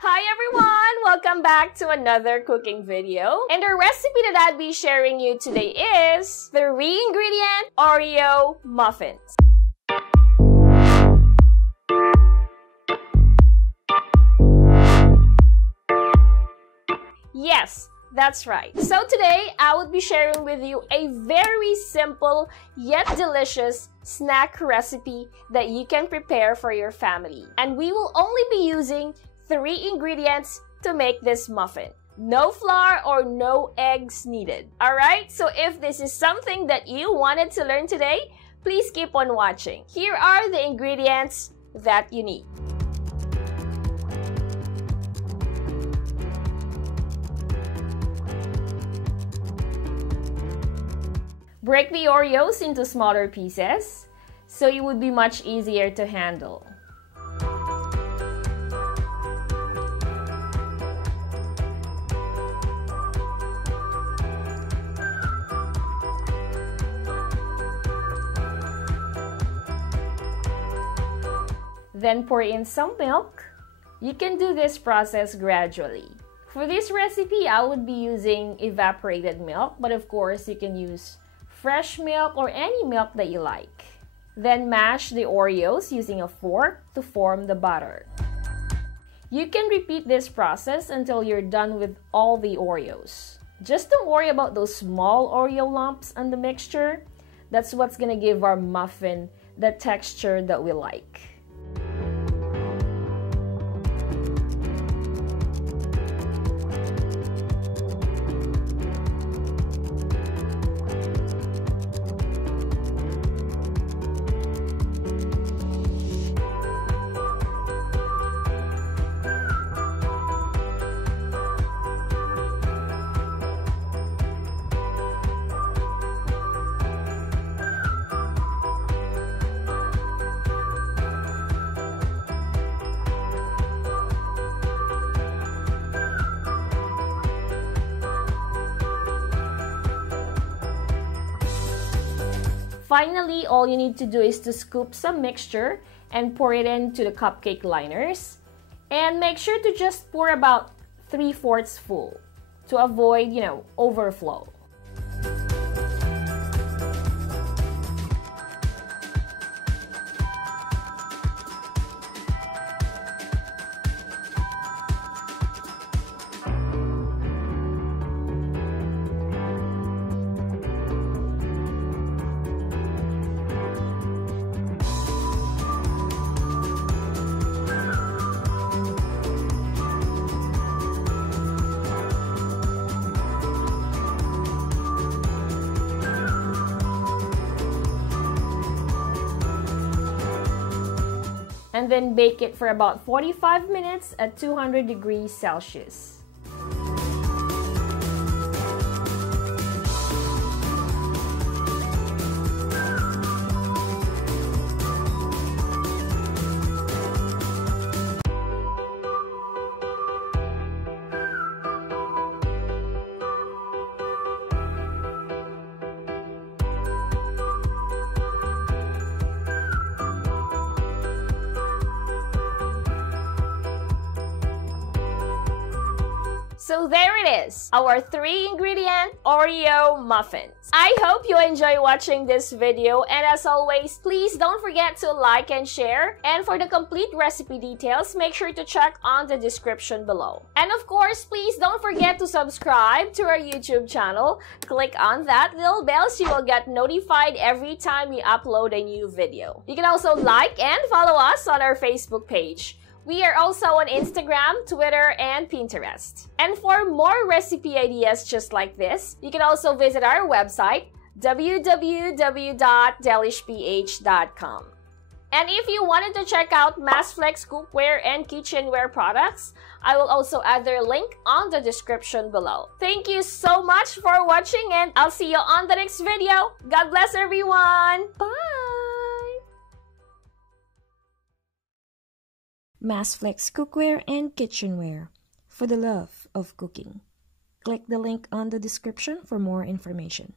Hi everyone! Welcome back to another cooking video. And the recipe that I'll be sharing you today is 3-ingredient Oreo Muffins. Yes, that's right. So today, I will be sharing with you a very simple yet delicious snack recipe that you can prepare for your family. And we will only be using 3 ingredients to make this muffin. No flour or no eggs needed. Alright, so if this is something that you wanted to learn today, please keep on watching. Here are the ingredients that you need. Break the Oreos into smaller pieces so it would be much easier to handle. Then pour in some milk. You can do this process gradually. For this recipe, I would be using evaporated milk, but of course you can use fresh milk or any milk that you like. Then mash the Oreos using a fork to form the batter. You can repeat this process until you're done with all the Oreos. Just don't worry about those small Oreo lumps on the mixture. That's what's gonna give our muffin the texture that we like. Finally, all you need to do is to scoop some mixture and pour it into the cupcake liners. And make sure to just pour about 3/4 full to avoid, overflow. And then bake it for about 45 minutes at 200 degrees Celsius. So there it is, our 3-ingredient Oreo muffins. I hope you enjoy watching this video, and as always, please don't forget to like and share. And for the complete recipe details, make sure to check on the description below. And of course, please don't forget to subscribe to our YouTube channel. Click on that little bell so you will get notified every time we upload a new video. You can also like and follow us on our Facebook page. We are also on Instagram, Twitter, and Pinterest. And for more recipe ideas just like this, you can also visit our website, www.delishph.com. And if you wanted to check out Massflex cookware and kitchenware products, I will also add their link on the description below. Thank you so much for watching, and I'll see you on the next video. God bless everyone! Bye! Massflex cookware and kitchenware for the love of cooking. Click the link on the description for more information.